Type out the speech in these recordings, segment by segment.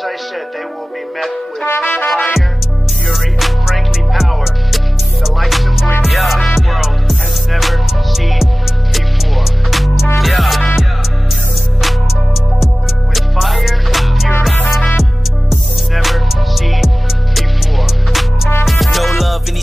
as I said, they will be met with fire, fury, and frankly power, the likes of which this world has never seen before. With fire and fury, never seen before. No love any.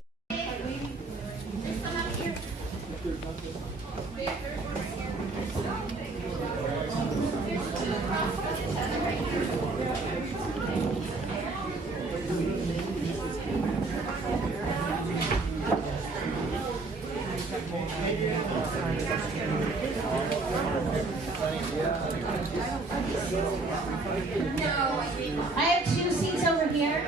I have 2 seats over here.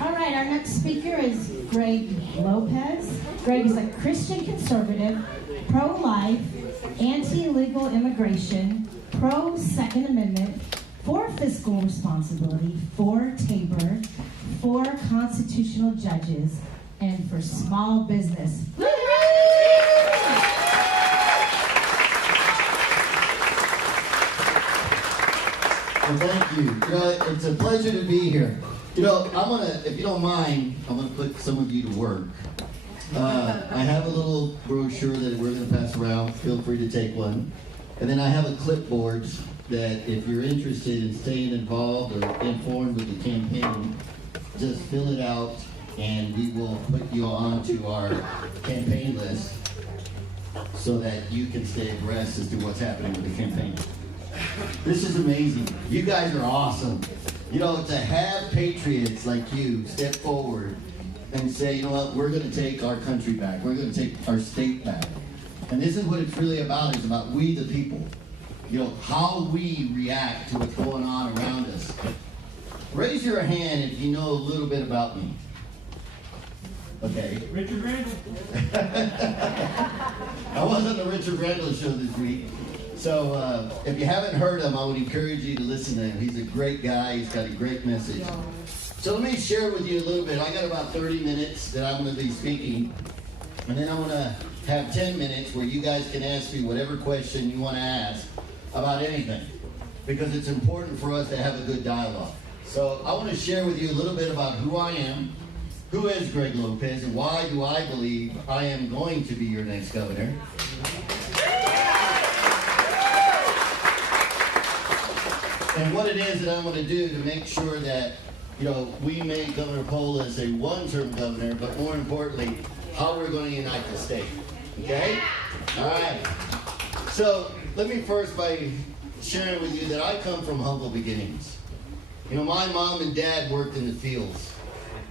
All right, our next speaker is Greg Lopez. Greg is a Christian conservative, pro-life, anti-illegal immigration, pro-Second Amendment, for fiscal responsibility, for Tabor, for constitutional judges, and for small business. Well, thank you. You know, it's a pleasure to be here. You know, I'm gonna, if you don't mind, I'm gonna put some of you to work. I have a little brochure that we're gonna pass around. Feel free to take one. And then I have a clipboard that if you're interested in staying involved or informed with the campaign, just fill it out and we will put you onto our campaign list so that you can stay abreast as to what's happening with the campaign. This is amazing. You guys are awesome. You know, to have patriots like you step forward and say, you know what, we're going to take our country back. We're going to take our state back. And this is what it's really about. It's about we the people. You know, how we react to what's going on around us. Raise your hand if you know a little bit about me. Okay. Richard Randall. I was on the Richard Randall show this week. So if you haven't heard him, I would encourage you to listen to him. He's a great guy. He's got a great message. So let me share with you a little bit. I got about 30 minutes that I'm going to be speaking. And then I'm going to have 10 minutes where you guys can ask me whatever question you want to ask about anything. Because it's important for us to have a good dialogue. So I want to share with you a little bit about who I am, who is Greg Lopez, and why do I believe I am going to be your next governor. And what it is that I'm going to do to make sure that, you know, we make Governor Polis a one-term governor, but more importantly, how we're going to unite the state. Okay? All right. So let me first by sharing with you that I come from humble beginnings. You know, my mom and dad worked in the fields.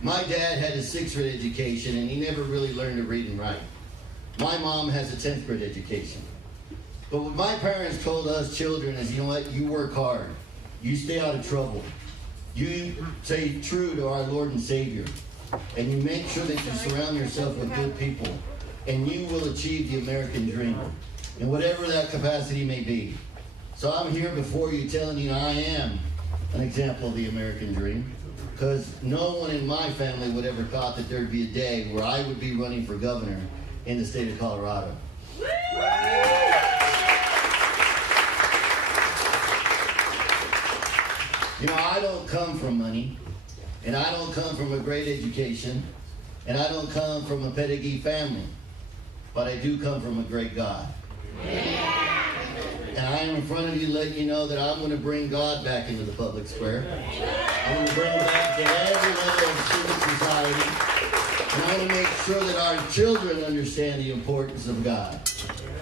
My dad had a 6th grade education, and he never really learned to read and write. My mom has a 10th grade education. But what my parents told us children is, you know what, you work hard. You stay out of trouble. You stay true to our Lord and Savior. And you make sure that you surround yourself with good people. And you will achieve the American dream. In whatever that capacity may be. So I'm here before you telling you I am an example of the American dream. Because no one in my family would ever thought that there'd be a day where I would be running for governor in the state of Colorado. You know, I don't come from money, and I don't come from a great education, and I don't come from a pedigree family, but I do come from a great God. And I am in front of you letting you know that I'm going to bring God back into the public square. I'm going to bring him back to every level of civic society. And I want to make sure that our children understand the importance of God.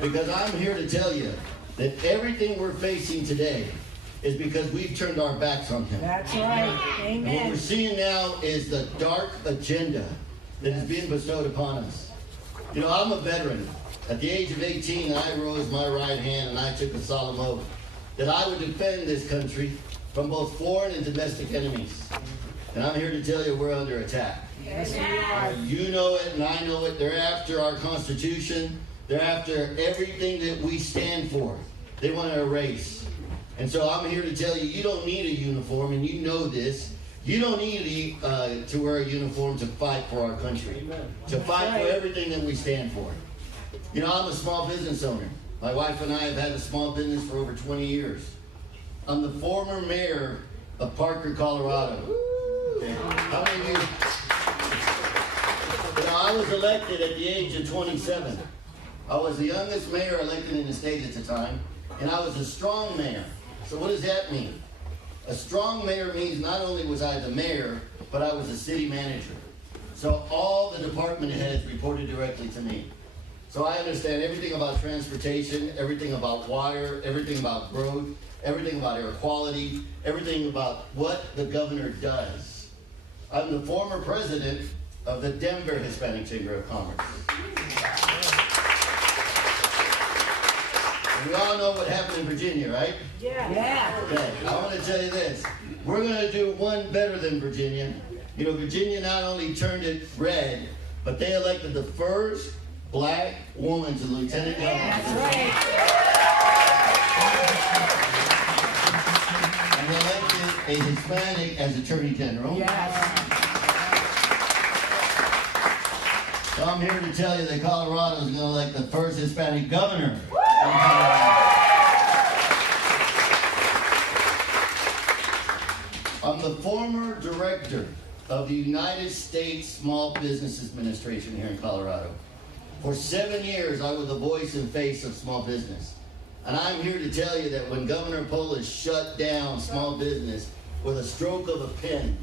Because I'm here to tell you that everything we're facing today is because we've turned our backs on him. That's right. Amen. And what we're seeing now is the dark agenda that is being bestowed upon us. You know, I'm a veteran. At the age of 18, I rose my right hand and I took a solemn oath that I would defend this country from both foreign and domestic enemies. And I'm here to tell you we're under attack. Yes, we are. You know it and I know it. They're after our Constitution. They're after everything that we stand for. They want to erase. And so I'm here to tell you, you don't need a uniform, and you know this. You don't need to wear a uniform to fight for our country, to fight for everything that we stand for. You know, I'm a small business owner. My wife and I have had a small business for over 20 years. I'm the former mayor of Parker, Colorado. Okay. How many of you? You know, I was elected at the age of 27. I was the youngest mayor elected in the state at the time, and I was a strong mayor. So what does that mean? A strong mayor means not only was I the mayor, but I was the city manager. So all the department heads reported directly to me. So I understand everything about transportation, everything about water, everything about growth, everything about air quality, everything about what the governor does. I'm the former president of the Denver Hispanic Chamber of Commerce. We all know what happened in Virginia, right? Yeah. Okay, I want to tell you this. We're going to do one better than Virginia. You know, Virginia not only turned it red, but they elected the first black woman to lieutenant governor. That's right. And they elected a Hispanic as Attorney General. Yes. So I'm here to tell you that Colorado is going to elect the first Hispanic governor. I'm the former director of the United States Small Business Administration here in Colorado. For 7 years, I was the voice and face of small business. And I'm here to tell you that when Governor Polis shut down small business with a stroke of a pen,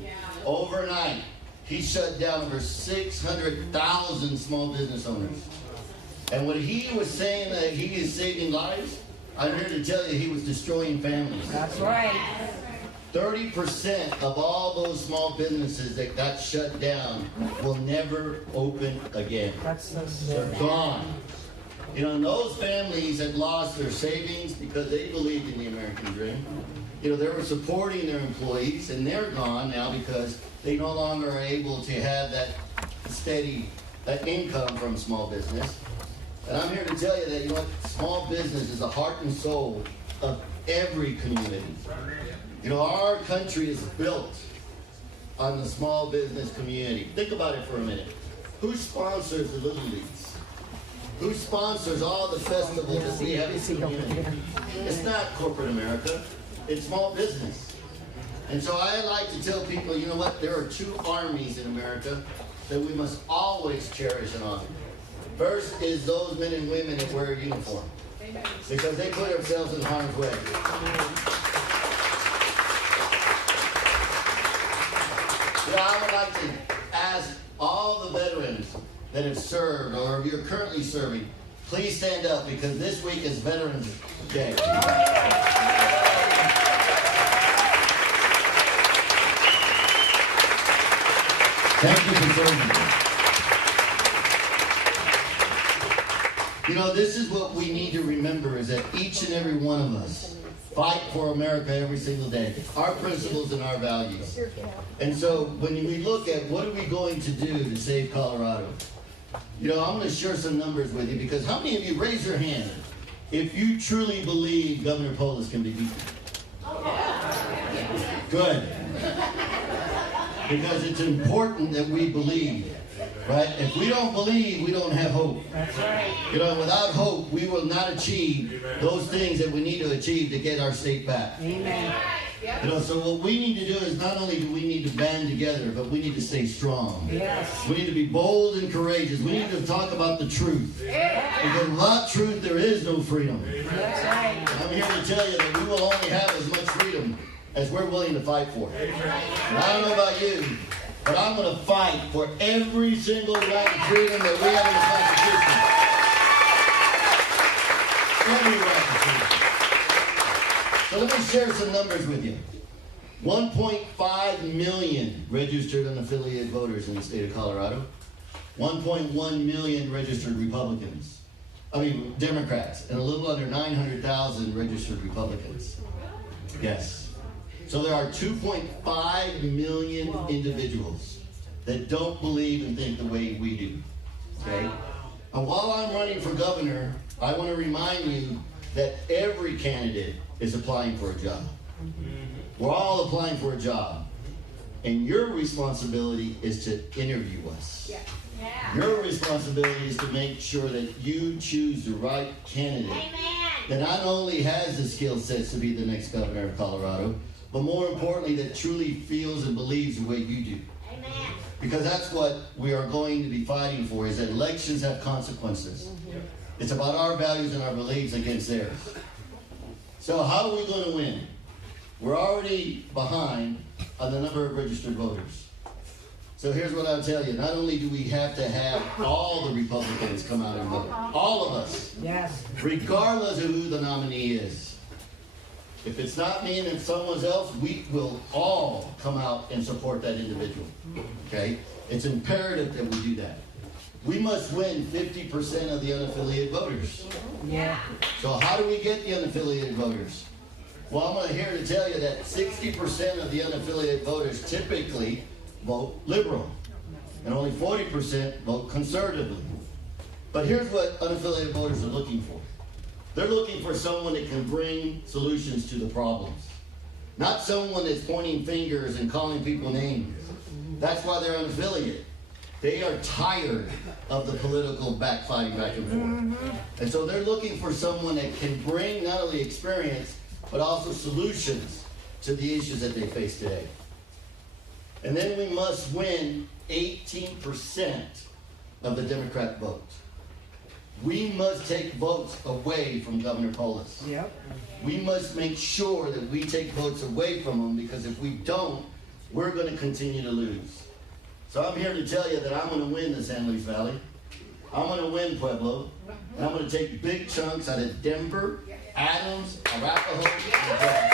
overnight, he shut down over 600,000 small business owners. And when he was saying that he is saving lives, I'm here to tell you he was destroying families. That's right. 30% of all those small businesses that got shut down will never open again. That's so They're sad. gone. You know, and those families had lost their savings because they believed in the American dream. You know, they were supporting their employees, and they're gone now because they no longer are able to have that steady income from small business. And I'm here to tell you that, you know what, small business is the heart and soul of every community. You know, our country is built on the small business community. Think about it for a minute. Who sponsors the Little Leagues? Who sponsors all the festivals that we have in the community? It's not corporate America. It's small business. And so I like to tell people, you know what, there are two armies in America that we must always cherish and honor. First is those men and women that wear a uniform, because they put themselves in harm's way. You know, I would like to ask all the veterans that have served or if you're currently serving, please stand up because this week is Veterans Day. Thank you for serving. You know, this is what we need to remember is that each and every one of us fight for America every single day. Our principles and our values. And so when we look at what are we going to do to save Colorado, you know, I'm going to share some numbers with you because how many of you, raise your hand, if you truly believe Governor Polis can be beaten? Good. Because it's important that we believe, right? If we don't believe, we don't have hope. That's right. You know, without hope, we will not achieve those things that we need to achieve to get our state back. Amen. You know, so what we need to do is not only do we need to band together, but we need to stay strong. Yes. We need to be bold and courageous. We need to talk about the truth. Because without truth, there is no freedom. That's right. I'm here to tell you that we will only have as much freedom as we're willing to fight for. And I don't know about you, but I'm going to fight for every single right and freedom that we have in the Constitution. Every right and freedom. So let me share some numbers with you. 1.5 million registered unaffiliated voters in the state of Colorado. 1.1 million registered Democrats, and a little under 900,000 registered Republicans. Yes. So there are 2.5 million individuals that don't believe and think the way we do. Okay? And while I'm running for governor, I want to remind you that every candidate is applying for a job. We're all applying for a job. And your responsibility is to interview us. Yeah. Your responsibility is to make sure that you choose the right candidate that not only has the skill sets to be the next governor of Colorado, but more importantly, that truly feels and believes the way you do. Amen. Because that's what we are going to be fighting for, is that elections have consequences. It's about our values and our beliefs against theirs. So how are we going to win? We're already behind on the number of registered voters. So here's what I'll tell you. Not only do we have to have all the Republicans come out and vote, all of us, yes, regardless of who the nominee is. If it's not me and it's someone else, we will all come out and support that individual. Okay? It's imperative that we do that. We must win 50% of the unaffiliated voters. Yeah. So how do we get the unaffiliated voters? Well, I'm here to tell you that 60% of the unaffiliated voters typically vote liberal, and only 40% vote conservatively. But here's what unaffiliated voters are looking for. They're looking for someone that can bring solutions to the problems, not someone that's pointing fingers and calling people names. That's why they're unaffiliated. They are tired of the political backfighting back and forth. And so they're looking for someone that can bring not only experience, but also solutions to the issues that they face today. And then we must win 18% of the Democrat vote. We must take votes away from Governor Polis. Yep. We must make sure that we take votes away from him, because if we don't, we're going to continue to lose. So I'm here to tell you that I'm going to win the San Luis Valley. I'm going to win Pueblo. And I'm going to take big chunks out of Denver, Adams, Arapahoe, and Jefferson.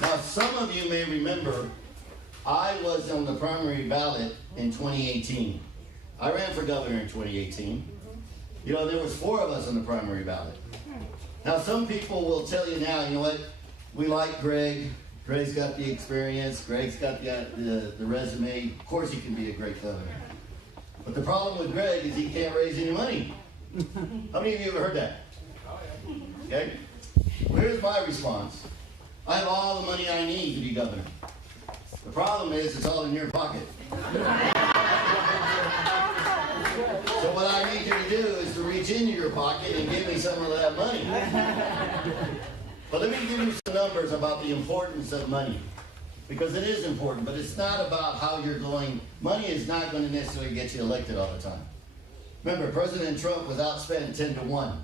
Now, some of you may remember I was on the primary ballot in 2018. I ran for governor in 2018. You know, there was 4 of us on the primary ballot. Now, some people will tell you now, you know what, we like Greg. Greg's got the experience. Greg's got the resume. Of course he can be a great governor. But the problem with Greg is he can't raise any money. How many of you have heard that? Okay? Well, here's my response. I have all the money I need to be governor. The problem is it's all in your pocket. So what I need you to do is to reach into your pocket and give me some of that money. But let me give you some numbers about the importance of money. Because it is important, but it's not about how you're going. Money is not going to necessarily get you elected all the time. Remember, President Trump was outspent 10-1,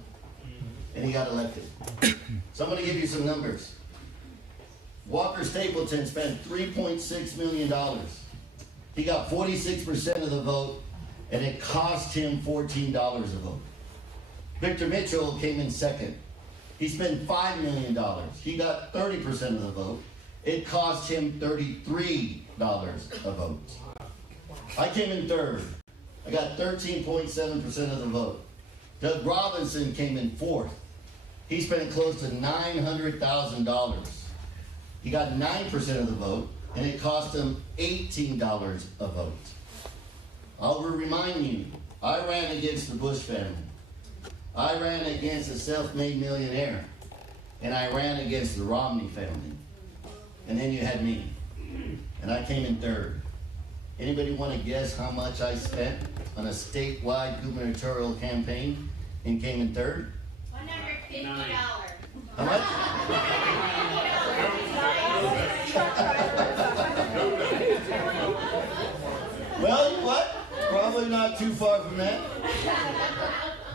and he got elected. So I'm going to give you some numbers. Walker Stapleton spent $3.6 million. He got 46% of the vote, and it cost him $14 a vote. Victor Mitchell came in second. He spent $5 million. He got 30% of the vote. It cost him $33 a vote. I came in third. I got 13.7% of the vote. Doug Robinson came in fourth. He spent close to $900,000. He got 9% of the vote, and it cost him $18 a vote. I will remind you, I ran against the Bush family. I ran against a self-made millionaire, and I ran against the Romney family. And then you had me, and I came in third. Anybody want to guess how much I spent on a statewide gubernatorial campaign and came in third? $150. How much? Well, you know what? Probably not too far from that.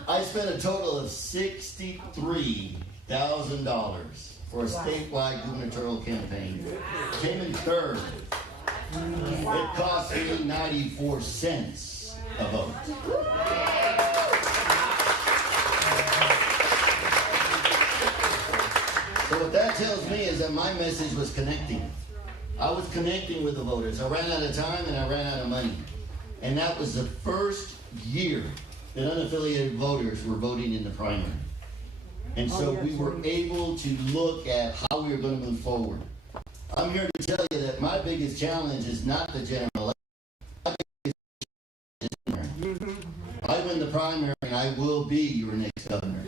I spent a total of $63,000 for a statewide gubernatorial campaign. Came in third. It cost me 94 cents a vote. So what that tells me is that my message was connecting. I was connecting with the voters. I ran out of time and I ran out of money. And that was the first year that unaffiliated voters were voting in the primary. And so we were able to look at how we were going to move forward. I'm here to tell you that my biggest challenge is not the general election. My biggest challenge is the primary. I win the primary and I will be your next governor.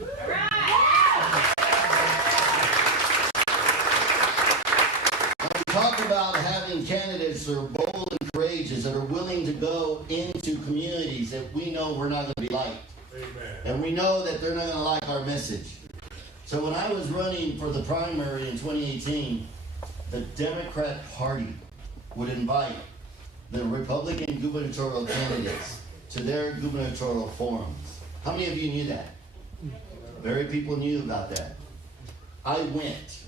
having candidates that are bold and courageous, that are willing to go into communities that we know we're not going to be liked. Amen. And we know that they're not going to like our message. So when I was running for the primary in 2018, the Democrat Party would invite the Republican gubernatorial candidates to their gubernatorial forums. How many of you knew that? Very few people knew about that. I went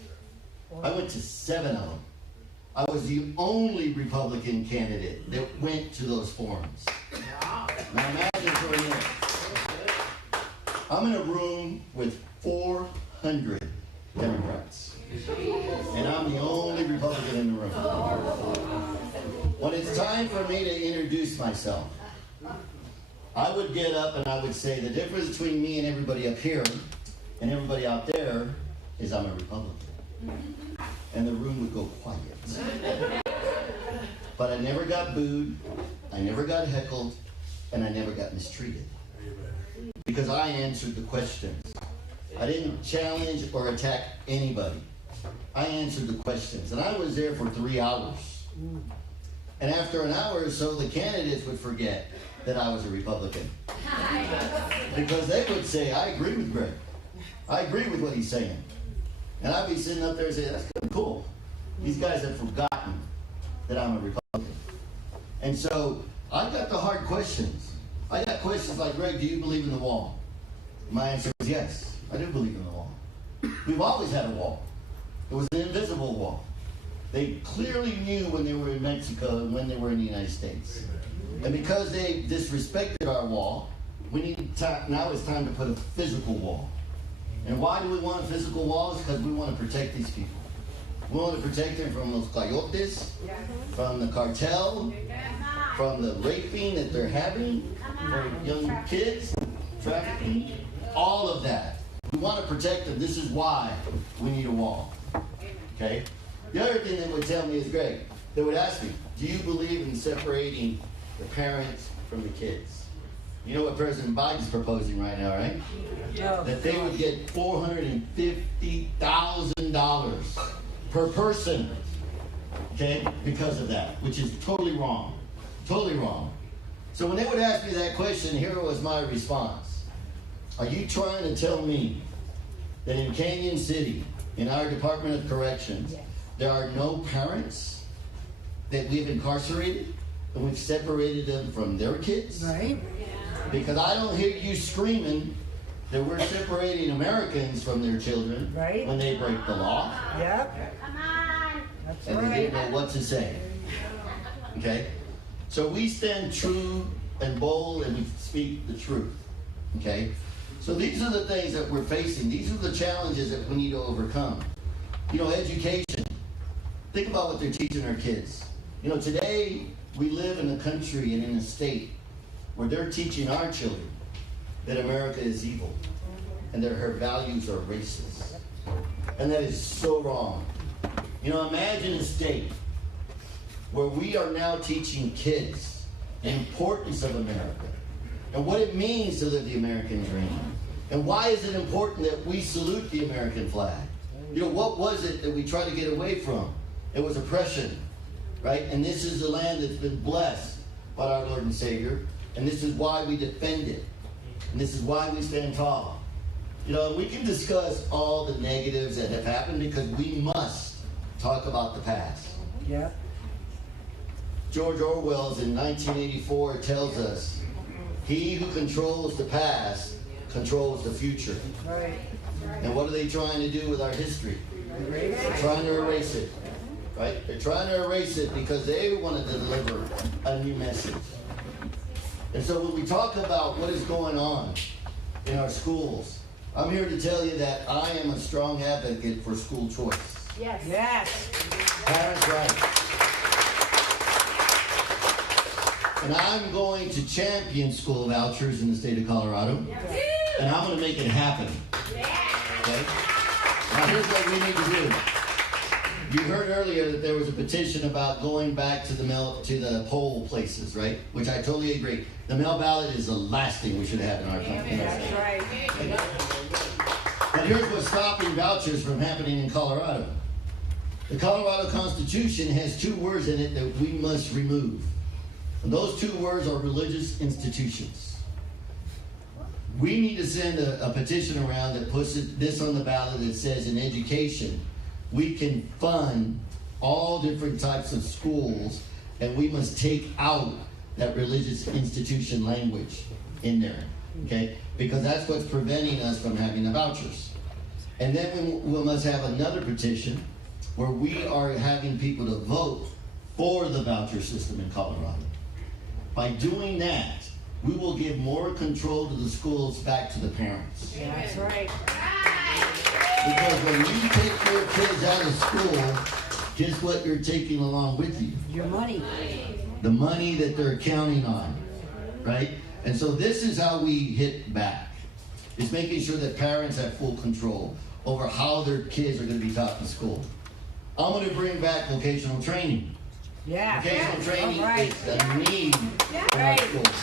to 7 of them. I was the only Republican candidate that went to those forums. Now imagine for a minute. I'm in a room with 400 Democrats. And I'm the only Republican in the room. When it's time for me to introduce myself, I would get up and I would say the difference between me and everybody up here and everybody out there is I'm a Republican. And the room would go quiet. But I never got booed, I never got heckled, and I never got mistreated. Because I answered the questions. I didn't challenge or attack anybody. I answered the questions. And I was there for 3 hours. And after an hour or so, the candidates would forget that I was a Republican. Because they would say, I agree with Greg. I agree with what he's saying. And I'd be sitting up there and saying, that's kind of cool. These guys have forgotten that I'm a Republican. And so I got the hard questions. I got questions like, Greg, do you believe in the wall? My answer was yes, I do believe in the wall. We've always had a wall. It was an invisible wall. They clearly knew when they were in Mexico and when they were in the United States. And because they disrespected our wall, now it's time to put a physical wall. And why do we want physical walls? Because we want to protect these people. We want to protect them from those coyotes, from the cartel, from the raping that they're having for young kids, trafficking, all of that. We want to protect them. This is why we need a wall. Okay? The other thing they would tell me is, Greg, they would ask me, do you believe in separating the parents from the kids? You know what President Biden's proposing right now, right? That they would get $450,000 per person, okay, because of that, which is totally wrong. Totally wrong. So when they would ask me that question, here was my response. Are you trying to tell me that in Canyon City, in our Department of Corrections, there are no parents that we've incarcerated and we've separated them from their kids? Right. Because I don't hear you screaming that we're separating Americans from their children when they break the law. Yep. Come on. That's and they didn't know what to say. Okay? So we stand true and bold and we speak the truth. Okay? So these are the things that we're facing. These are the challenges that we need to overcome. You know, education. Think about what they're teaching our kids. You know, today we live in a country and in a state where they're teaching our children that America is evil and that her values are racist. And that is so wrong. You know, imagine a state where we are now teaching kids the importance of America and what it means to live the American dream. And why is it important that we salute the American flag? You know, what was it that we tried to get away from? It was oppression, right? And this is the land that's been blessed by our Lord and Savior. And this is why we defend it. And this is why we stand tall. You know, we can discuss all the negatives that have happened because we must talk about the past. Yeah. George Orwell's in 1984 tells us, he who controls the past controls the future. Right. And what are they trying to do with our history? They're trying to erase it. Right? They're trying to erase it because they want to deliver a new message. And so when we talk about what is going on in our schools, I'm here to tell you that I am a strong advocate for school choice. Yes. Yes. Parents' rights. And I'm going to champion school vouchers in the state of Colorado. And I'm going to make it happen. Okay? Now here's what we need to do. You heard earlier that there was a petition about going back to the poll places, right? Which I totally agree. The mail ballot is the last thing we should have in our country. That's right. But here's what's stopping vouchers from happening in Colorado. The Colorado Constitution has 2 words in it that we must remove. And those 2 words are religious institutions. We need to send a petition around that puts this on the ballot that says in education, we can fund all different types of schools, and we must take out that religious institution language in there, okay? Because that's what's preventing us from having the vouchers. And then we must have another petition where we are having people to vote for the voucher system in Colorado. By doing that, we will give more control to the schools back to the parents. Yeah, that's right. Because when you take your kids out of school, guess what you're taking along with you? Your money. The money that they're counting on, right? And so this is how we hit back. It's making sure that parents have full control over how their kids are going to be taught in school. I'm going to bring back vocational training. Yeah. Vocational training is a need in our Right. schools.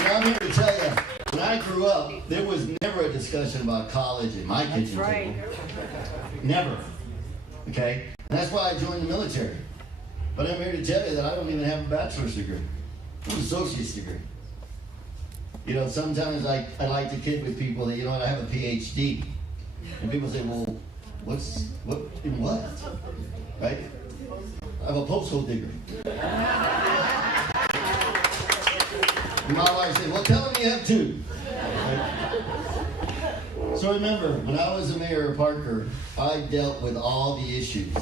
Now I'm here to tell you, when I grew up, there was never a discussion about college in my kitchen right. table. Never. Okay? And that's why I joined the military. But I'm here to tell you that I don't even have a bachelor's degree. I have an associate's degree. You know, sometimes I like to kid with people that, you know what, I have a PhD. And people say, well, in what? Right? I have a posthole degree. And my wife said, well, tell them you have 2. Right? So remember, when I was the mayor of Parker, I dealt with all the issues.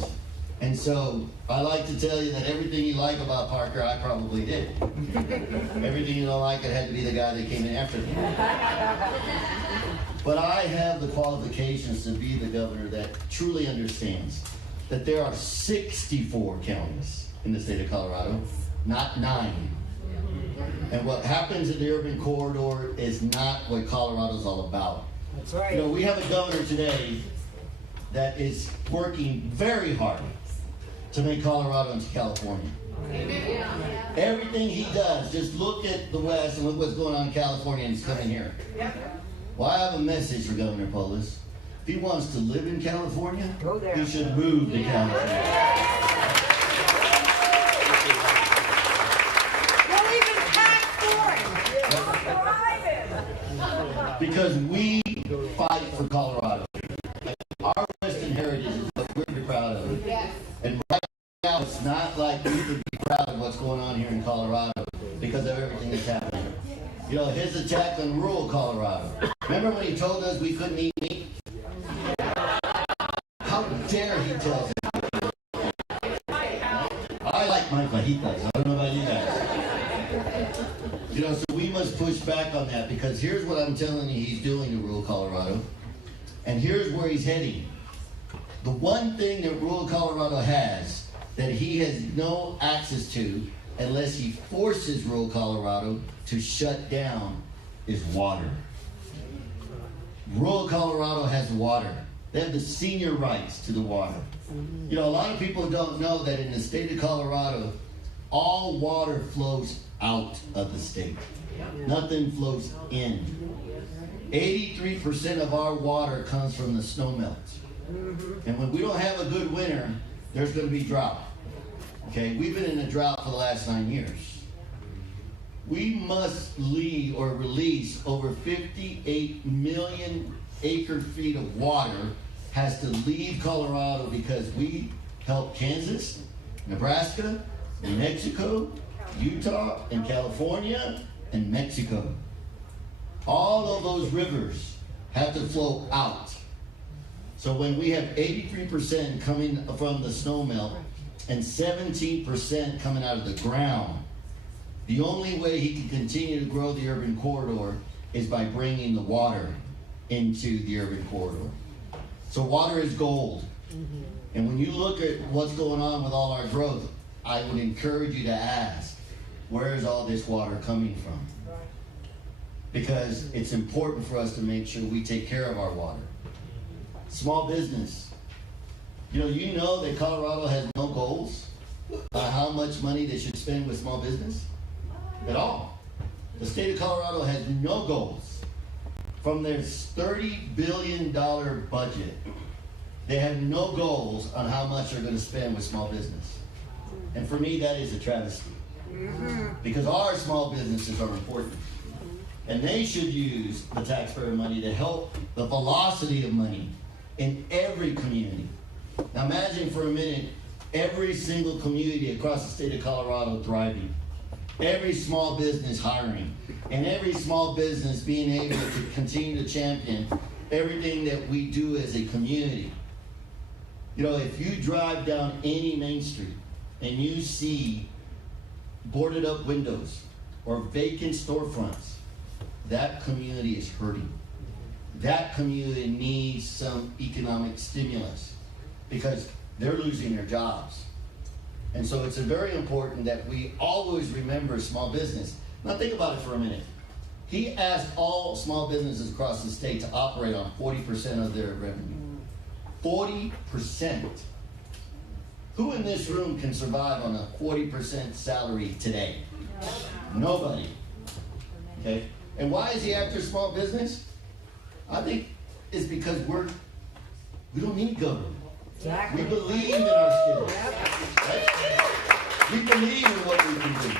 And so I like to tell you that everything you like about Parker, I probably did. Everything you don't like, it had to be the guy that came in after me. But I have the qualifications to be the governor that truly understands that there are 64 counties in the state of Colorado, not 9. And what happens in the urban corridor is not what Colorado's all about. That's right. You know, we have a governor today that is working very hard to make Colorado into California. Everything he does, just look at the West and look what's going on in California, and he's coming here. Well, I have a message for Governor Polis. If he wants to live in California, Go there. he should move to California. We'll even pack for him. Because we fight for Colorado. Our Western heritage is what we're proud of. And right now, it's not like we can be proud of what's going on here in Colorado because of everything that's happening. You know, his attack on rural Colorado. Remember when he told us we couldn't eat meat? How dare he tell us that? I like my fajitas. I don't know about you guys. You know, so we must push back on that because here's what I'm telling you he's doing in rural Colorado. And here's where he's heading. The one thing that rural Colorado has that he has no access to unless he forces rural Colorado to shut down is water. Rural Colorado has water. They have the senior rights to the water. You know, a lot of people don't know that in the state of Colorado, all water flows out of the state. Nothing flows in. 83% of our water comes from the snowmelt. And when we don't have a good winter, there's going to be drought. Okay, we've been in a drought for the last 9 years. We must release over 58 million acre feet of water has to leave Colorado because we help Kansas, Nebraska, New Mexico, Utah, and California, and Mexico. All of those rivers have to flow out. So when we have 83% coming from the snowmelt and 17% coming out of the ground, the only way he can continue to grow the urban corridor is by bringing the water into the urban corridor. So water is gold. And when you look at what's going on with all our growth, I would encourage you to ask, where is all this water coming from? Because it's important for us to make sure we take care of our water. Small business. You know that Colorado has no goals on how much money they should spend with small business at all. The state of Colorado has no goals. From their $30 billion budget, They have no goals on how much they're going to spend with small business. And for me, that is a travesty. Because our small businesses are important. And they should use the taxpayer money to help the velocity of money in every community. Now imagine for a minute, every single community across the state of Colorado thriving. Every small business hiring. And every small business being able to continue to champion everything that we do as a community. You know, if you drive down any main street and you see boarded up windows or vacant storefronts, that community is hurting. That community needs some economic stimulus because they're losing their jobs. And so it's very important that we always remember small business. Now think about it for a minute. He asked all small businesses across the state to operate on 40% of their revenue. 40%. Who in this room can survive on a 40% salary today? Nobody. Okay? And why is he after small business? I think it's because we don't need government. Exactly. We believe in our skills. Right? We believe in what we can do.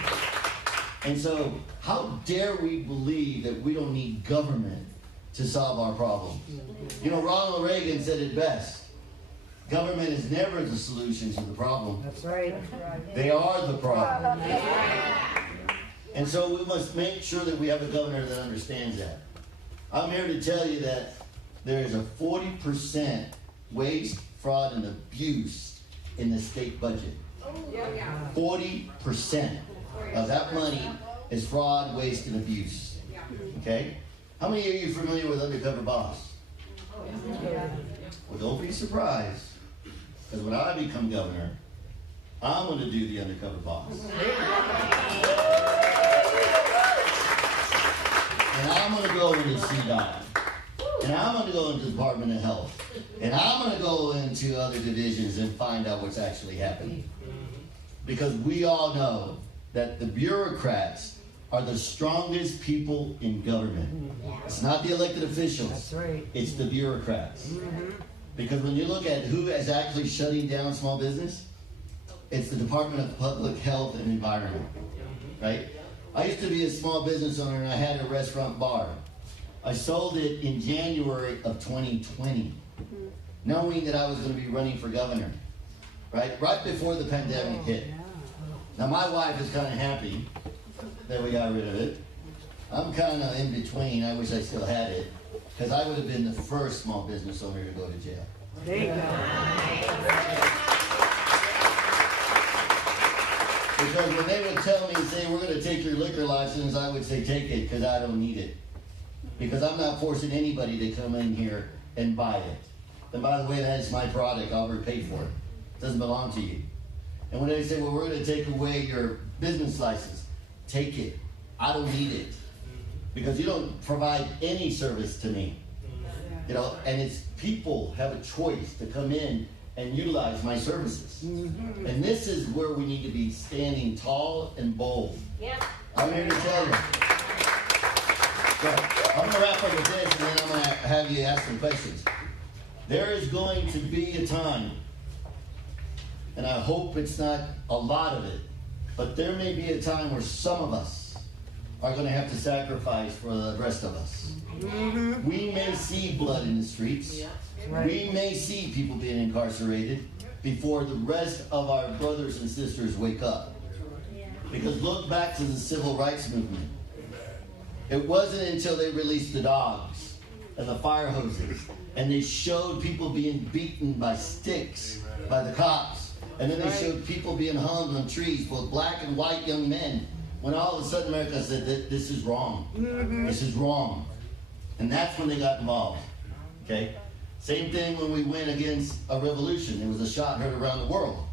And so, how dare we believe that we don't need government to solve our problems? You know, Ronald Reagan said it best. Government is never the solution to the problem. That's right. They are the problem. And so we must make sure that we have a governor that understands that. I'm here to tell you that there is a 40% waste, fraud, and abuse in the state budget. 40% of that money is fraud, waste, and abuse. Okay? How many of you are familiar with Undercover Boss? Well, don't be surprised, because when I become governor, I'm going to do the Undercover Boss. And I'm going to go into CDOT. And I'm going to go into the Department of Health. And I'm going to go into other divisions and find out what's actually happening. Because we all know that the bureaucrats are the strongest people in government. It's not the elected officials. That's right. It's the bureaucrats. Because when you look at who is actually shutting down small business, it's the Department of Public Health and Environment. Right? I used to be a small business owner and I had a restaurant bar. I sold it in January of 2020, knowing that I was going to be running for governor, right before the pandemic hit. Now my wife is kind of happy that we got rid of it. I'm kind of in between. I wish I still had it, because I would have been the first small business owner to go to jail. There you go. Because when they would tell me, say, we're going to take your liquor license, I would say, take it, because I don't need it. Because I'm not forcing anybody to come in here and buy it. And by the way, that is my product. I already paid for it. It doesn't belong to you. And when they say, well, we're going to take away your business license, take it. I don't need it. Because you don't provide any service to me. You know, and it's people have a choice to come in and utilize my services. And this is where we need to be standing tall and bold. I'm here to tell you. So, I'm going to wrap up with this, and then I'm going to have you ask some questions. There is going to be a time, and I hope it's not a lot of it, but there may be a time where some of us are going to have to sacrifice for the rest of us. We may see blood in the streets. We may see people being incarcerated before the rest of our brothers and sisters wake up. Because look back to the civil rights movement. It wasn't until they released the dogs and the fire hoses and they showed people being beaten by sticks by the cops, and then they showed people being hung on trees, both black and white young men, when all of a sudden America said that this is wrong. This is wrong. And that's when they got involved. Okay? Same thing when we went against a revolution. It was a shot heard around the world.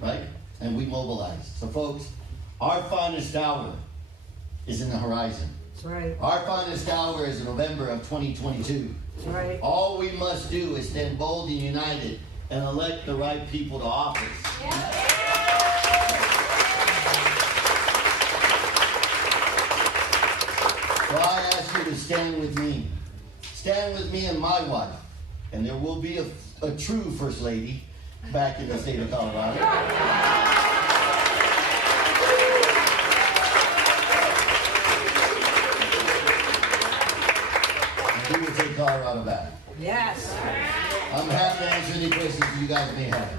Right? And we mobilized. So folks, our finest hour is in the horizon. That's right. Our finest hour is in November of 2022. That's right. All we must do is stand bold and united and elect the right people to office. So I ask you to stand with me. Stand with me and my wife. And there will be a a true first lady back in the state of Colorado. And we will take Colorado back. Yes. I'm happy to answer any questions you guys may have.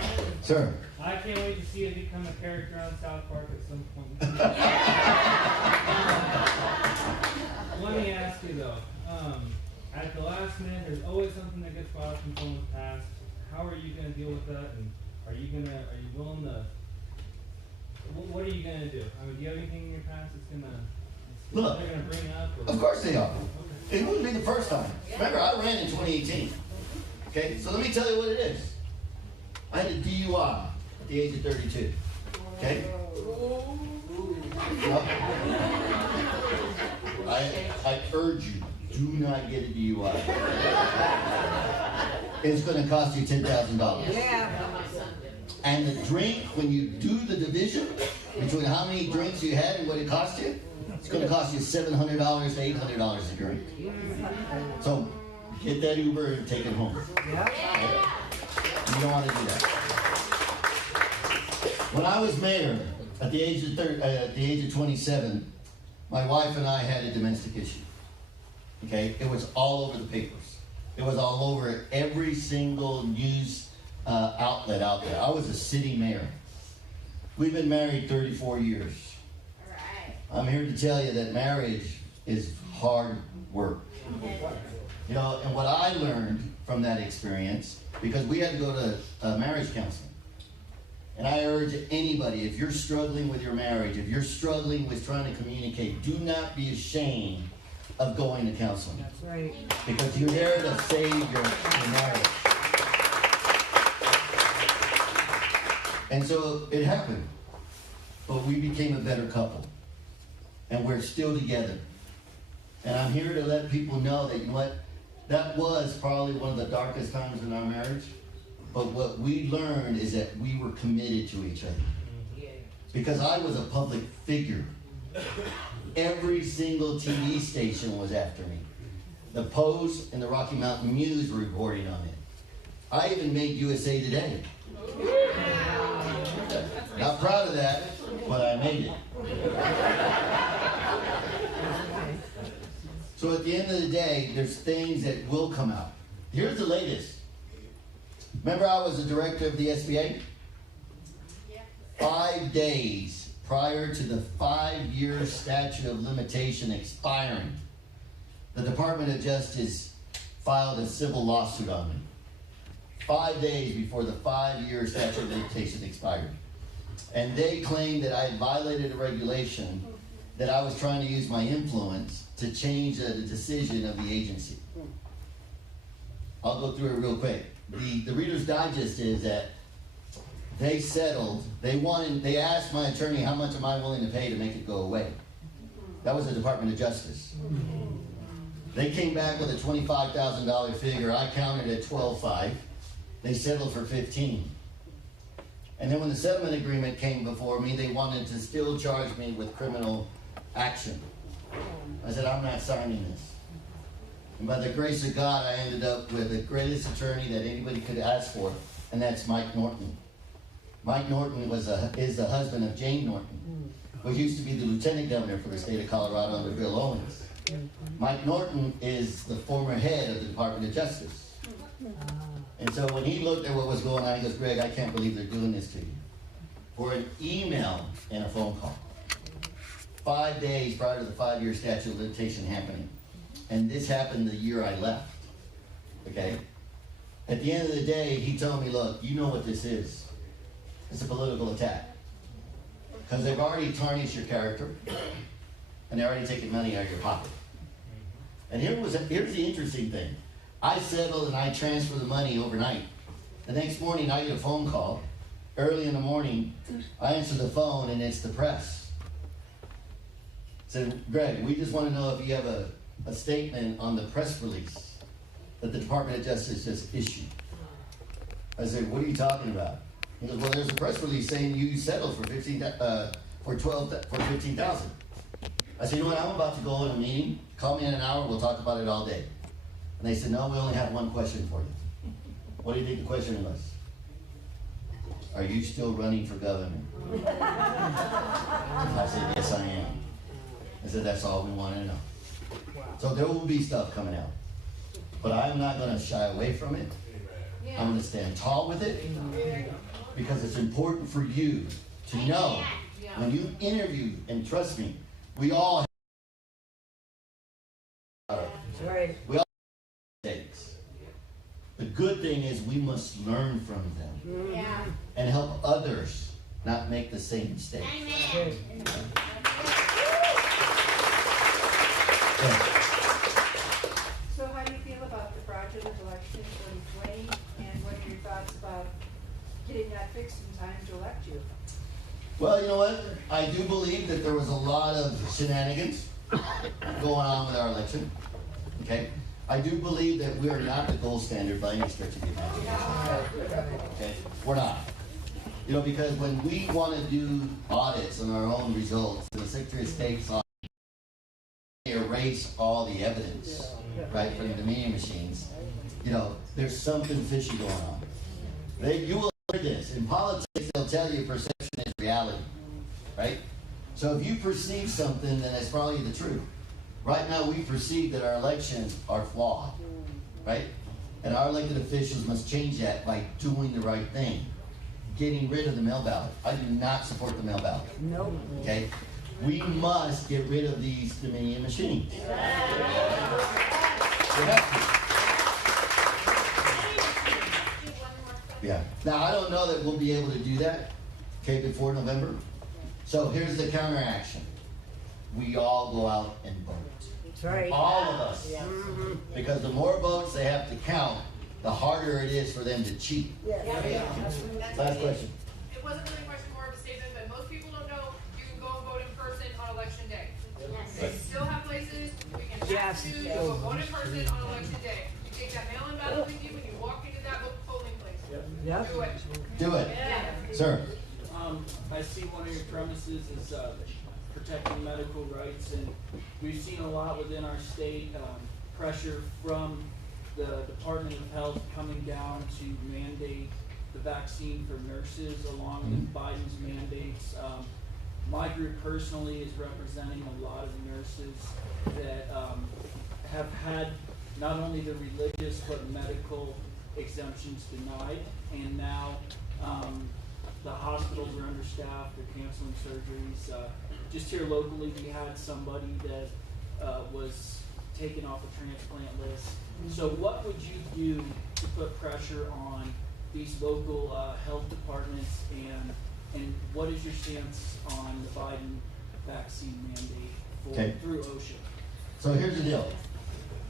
Sir. I can't wait to see it become a character on South Park at some point. Let me ask you though, at the last minute, there's always something that gets brought up from someone's past. How are you going to deal with that? And are you willing to, what are you going to do? I mean, do you have anything in your past that's going to, Look, they're going to bring up? Or? Of course they are. Okay. It wouldn't be the first time. Remember, I ran in 2018. Okay, so let me tell you what it is. I had a DUI at the age of 32. Okay? I urge you, do not get a DUI. It's going to cost you $10,000. Yeah. And the drink, when you do the division between how many drinks you had and what it cost you, it's going to cost you $700 to $800 a drink. So get that Uber and take it home. Yep. You don't want to do that. When I was mayor, at the age of 27, my wife and I had a domestic issue. Okay, it was all over the papers. It was all over every single news outlet out there. I was a city mayor. We've been married 34 years. All right. I'm here to tell you that marriage is hard work. You know, and what I learned from that experience, because we had to go to marriage counseling. And I urge anybody, if you're struggling with your marriage, if you're struggling with trying to communicate, do not be ashamed of going to counseling. That's right. Because you're there to save your marriage. And so it happened. But we became a better couple. And we're still together. And I'm here to let people know that, you know what, that was probably one of the darkest times in our marriage. But what we learned is that we were committed to each other. Because I was a public figure. Every single TV station was after me. The Post and the Rocky Mountain News were reporting on it. I even made USA Today. Not proud of that, but I made it. So at the end of the day, there's things that will come out. Here's the latest. Remember I was the director of the SBA? 5 days prior to the 5-year statute of limitation expiring, the Department of Justice filed a civil lawsuit on me. 5 days before the 5-year statute of limitation expired. And they claimed that I had violated a regulation, that I was trying to use my influence to change the decision of the agency. I'll go through it real quick. The Reader's Digest is that they settled, they asked my attorney, how much am I willing to pay to make it go away? That was the Department of Justice. They came back with a $25,000 figure. I counted at $12,500. They settled for $15,000. And then when the settlement agreement came before me, they wanted to still charge me with criminal action. I said, I'm not signing this. And by the grace of God, I ended up with the greatest attorney that anybody could ask for, and that's Mike Norton. Mike Norton is the husband of Jane Norton, who used to be the lieutenant governor for the state of Colorado under Bill Owens. Mike Norton is the former head of the Department of Justice. And so when he looked at what was going on, he goes, Greg, I can't believe they're doing this to you. For an email and a phone call. 5 days prior to the 5-year statute of limitation happening. And this happened the year I left. Okay? At the end of the day, he told me, look, you know what this is. It's a political attack. Because they've already tarnished your character, and they're already taking money out of your pocket. And here's the interesting thing. I settled and I transferred the money overnight. The next morning, I get a phone call. Early in the morning, I answer the phone, and it's the press. Said, Greg, we just want to know if you have a statement on the press release that the Department of Justice just issued. I said, what are you talking about? He goes, well, there's a press release saying you settled for $15,000. I said, you know what, I'm about to go in a meeting. Call me in an hour, we'll talk about it all day. And they said, no, we only have one question for you. What do you think the question was? Are you still running for governor? I said, yes, I am. I said, that's all we want to know. So there will be stuff coming out. But I'm not going to shy away from it. I'm going to stand tall with it. Because it's important for you to know when you interview, and trust me, we all have mistakes. The good thing is we must learn from them and help others not make the same mistake. So how do you feel about the fraudulent election in 2020, and what are your thoughts about getting that fixed in time to elect you? Well, you know what? I do believe that there was a lot of shenanigans going on with our election. Okay? I do believe that we are not the gold standard by any stretch of the imagination. Okay? We're not. You know, because when we want to do audits on our own results, the Secretary of State's on erase all the evidence, right, from the media machines, you know, there's something fishy going on. You will hear this. In politics, they'll tell you perception is reality, right? So if you perceive something, then that's probably the truth. Right now, we perceive that our elections are flawed, right? And our elected officials must change that by doing the right thing. Getting rid of the mail ballot. I do not support the mail ballot. No. Okay? We must get rid of these Dominion machines. We have to. Yeah. Now, I don't know that we'll be able to do that, okay, before November. So here's the counteraction. We all go out and vote. That's right. All of us. Yeah. Because the more votes they have to count, the harder it is for them to cheat. Yeah. Last question. It wasn't really a question, more of a statement, but most people don't know you can go and vote in person on election day. They still have places we can have to go vote in person on election day. You take that mail-in ballot with you when you walk into that polling place. Yep. Do it. Do it. Yeah. Sir. I see one of your premises is protecting medical rights, and we've seen a lot within our state pressure from the Department of Health coming down to mandate the vaccine for nurses along with Biden's mandates. My group personally is representing a lot of nurses that have had not only the religious but medical exemptions denied, and now the hospitals are understaffed, they're canceling surgeries. Just here locally, we had somebody that was taken off a transplant list. So what would you do to put pressure on these local health departments, and what is your stance on the Biden vaccine mandate through OSHA? So here's the deal.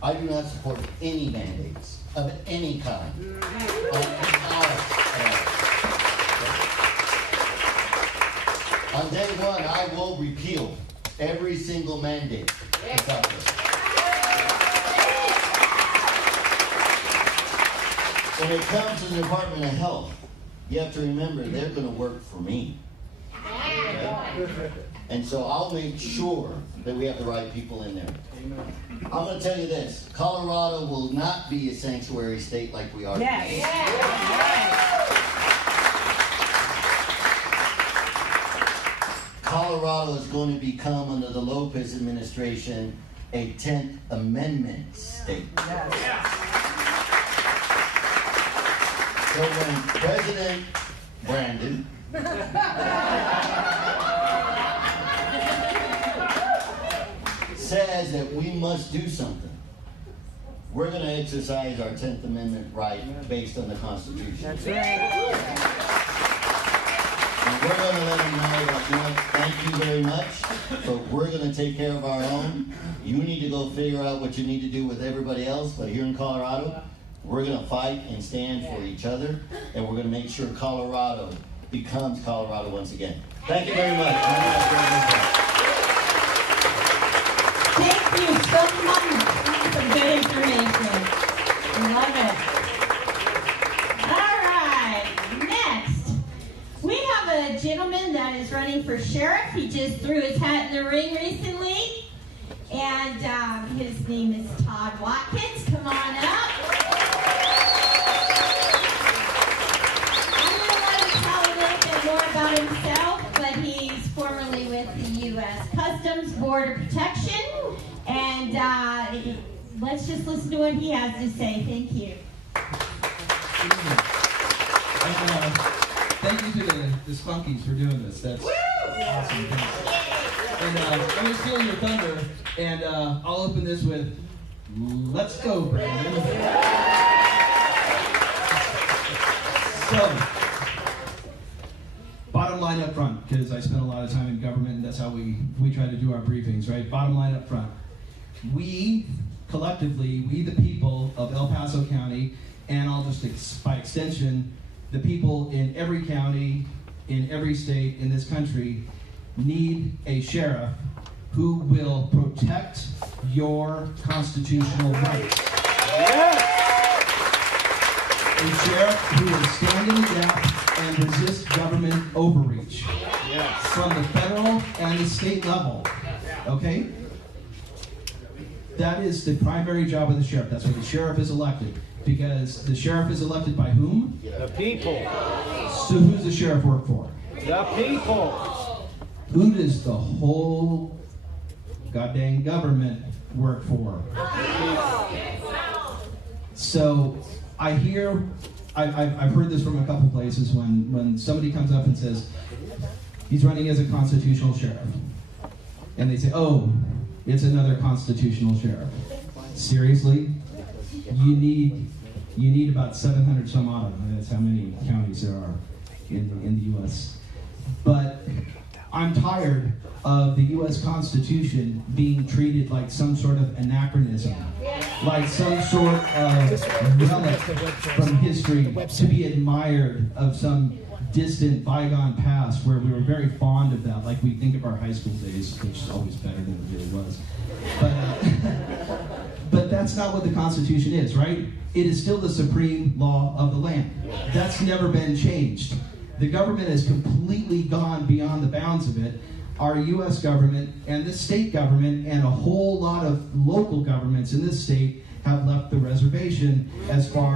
I do not support any mandates of any kind. On day one, I will repeal every single mandate that's out there. When it comes to the Department of Health, you have to remember they're going to work for me. Okay? And so I'll make sure that we have the right people in there. I'm going to tell you this. Colorado will not be a sanctuary state like we are today. Colorado is going to become, under the Lopez administration, a 10th Amendment state. So when President Brandon says that we must do something, we're going to exercise our 10th Amendment right based on the Constitution. That's right. And we're going to let them know that, you know, thank you very much, but we're going to take care of our own. You need to go figure out what you need to do with everybody else, but here in Colorado, we're going to fight and stand for each other, and we're going to make sure Colorado becomes Colorado once again. Thank you very much. Thank you so much for good information. Love it. All right, next. We have a gentleman that is running for sheriff. He just threw his hat in the ring recently. And his name is Todd Watkins. Come on up. himself, but he's formerly with the U.S. Customs Border Protection. And let's just listen to what he has to say. Thank you. Thank you to the Spunkies for doing this. That's awesome. And I'm going to steal your thunder, and I'll open this with, let's go, Brandon. So, bottom line up front, because I spent a lot of time in government, and that's how we try to do our briefings, right? Bottom line up front. We, collectively, we the people of El Paso County, and I'll just, by extension, the people in every county, in every state in this country, need a sheriff who will protect your constitutional rights. A sheriff who will stand in the gap and resist government overreach from the federal and the state level. Okay? That is the primary job of the sheriff. That's why the sheriff is elected. Because the sheriff is elected by whom? The people. So who's the sheriff work for? The people. Who does the whole goddamn government work for? So I hear, I've heard this from a couple places when somebody comes up and says, he's running as a constitutional sheriff. And they say, oh, it's another constitutional sheriff. Seriously? You need about 700 some odd of them. That's how many counties there are in the U.S. But I'm tired of the U.S. Constitution being treated like some sort of anachronism, like some sort of relic from history to be admired of some distant bygone past where we were very fond of that, like we think of our high school days, which is always better than it really was. But that's not what the Constitution is, right? It is still the supreme law of the land. That's never been changed. The government has completely gone beyond the bounds of it. Our U.S. government and the state government and a whole lot of local governments in this state have left the reservation as far